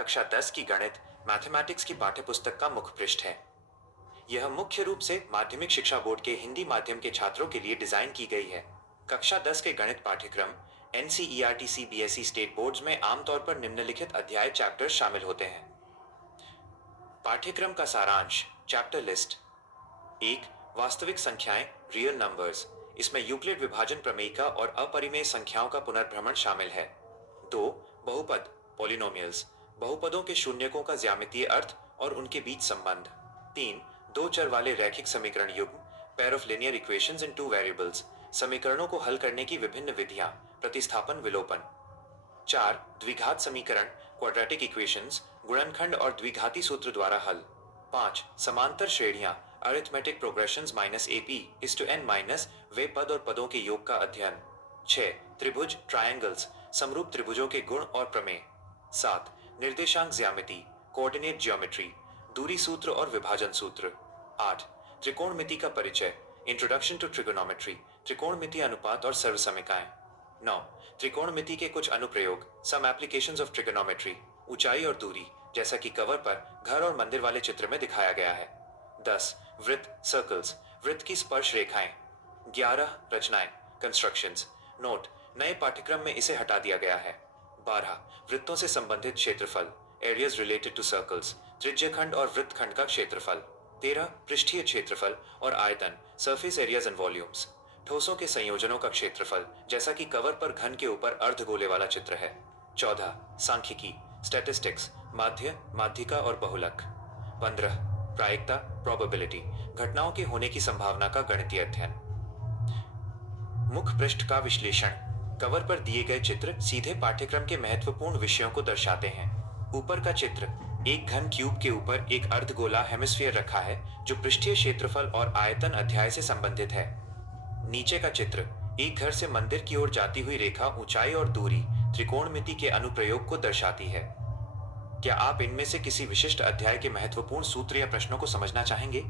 कक्षा 10 की गणित मैथमेटिक्स की पाठ्यपुस्तक का मुख्य पृष्ठ है। यह मुख्य रूप से माध्यमिक शिक्षा बोर्ड के हिंदी माध्यम के छात्रों के लिए डिजाइन की गई है। कक्षा 10 के गणित पाठ्यक्रम NCERT CBSE स्टेट बोर्ड्स में आमतौर पर निम्नलिखित अध्याय चैप्टर्स शामिल होते हैं। पाठ्यक्रम का सारांश। Chapter list. 1. वास्तविक संख्याएं रियल नंबर्स। इसमें यूक्लिड विभाजन प्रमेयिका और अपरिमेय संख्याओं का पुनर्भ्रमण शामिल है। 2. बहुपद पॉलिनोमियल्स। बहुपदों के शून्यकों का ज्यामितीय अर्थ और उनके बीच संबंध। 3. दो चर वाले रैखिक समीकरण युग्म pair of linear equations in two variables. समीकरणों को हल करने की विभिन्न विधियां, प्रतिस्थापन, विलोपन। 4. द्विघात समीकरण क्वाड्रेटिक इक्वेशंस, गुणनखंड और द्विघाती सूत्र द्वारा हल। 5. समांतर श्रेणियां अरिथमेटिक प्रोग्रेशंस -AP:n वे पद और पदों के योग का अध्ययन। 6. त्रिभुज ट्रायंगल्स, समरूप त्रिभुजों के गुण और प्रमेय। 7. निर्देशांक ज्यामिति कोऑर्डिनेट ज्योमेट्री, दूरी सूत्र और विभाजन सूत्र। 8. त्रिकोणमिति का परिचय इंट्रोडक्शन टू ट्रिगोनोमेट्री, त्रिकोणमिति अनुपात और सर्वसमीकाएं। 9. त्रिकोणमिति के कुछ अनुप्रयोग सम एप्लीकेशंस ऑफ ट्रिगोनोमेट्री, ऊंचाई और दूरी, जैसा कि कवर पर घर और मंदिर वाले चित्र में दिखाया गया है। 10. वृत्त सर्कल्स, वृत्त की स्पर्श रेखाएं। 11. रचनाएं कंस्ट्रक्शंस। नोट: नए पाठ्यक्रम में इसे हटा दिया गया है। 12. वृत्तों से संबंधित क्षेत्रफल एरियाज रिलेटेड टू सर्कल्स, त्रिज्यखंड और वृत्तखंड का क्षेत्रफल। 13. पृष्ठीय क्षेत्रफल और आयतन सरफेस एरियाज एंड वॉल्यूम्स, ठोसों के संयोजनों का क्षेत्रफल, जैसा कि कवर पर घन के ऊपर अर्धगोले वाला चित्र है। 14. सांख्यिकी स्टैटिस्टिक्स, माध्य, माध्यिका और बहुलक। 15. प्रायिकता प्रोबेबिलिटी, घटनाओं के होने की संभावना का गणितीय अध्ययन। मुख्य पृष्ठ का विश्लेषण। कवर पर दिए गए चित्र सीधे पाठ्यक्रम के महत्वपूर्ण विषयों को दर्शाते हैं। ऊपर का चित्र एक घन क्यूब के ऊपर एक अर्धगोला हेमिस्फीयर रखा है जो पृष्ठीय क्षेत्रफल और आयतन अध्याय से संबंधित है। नीचे का चित्र एक घर से मंदिर की ओर जाती हुई रेखा ऊंचाई और दूरी त्रिकोणमिति के अनुप्रयोग को दर्शाती है। क्या आप इनमें से किसी विशिष्ट अध्याय के महत्वपूर्ण सूत्र या प्रश्नों को समझना चाहेंगे?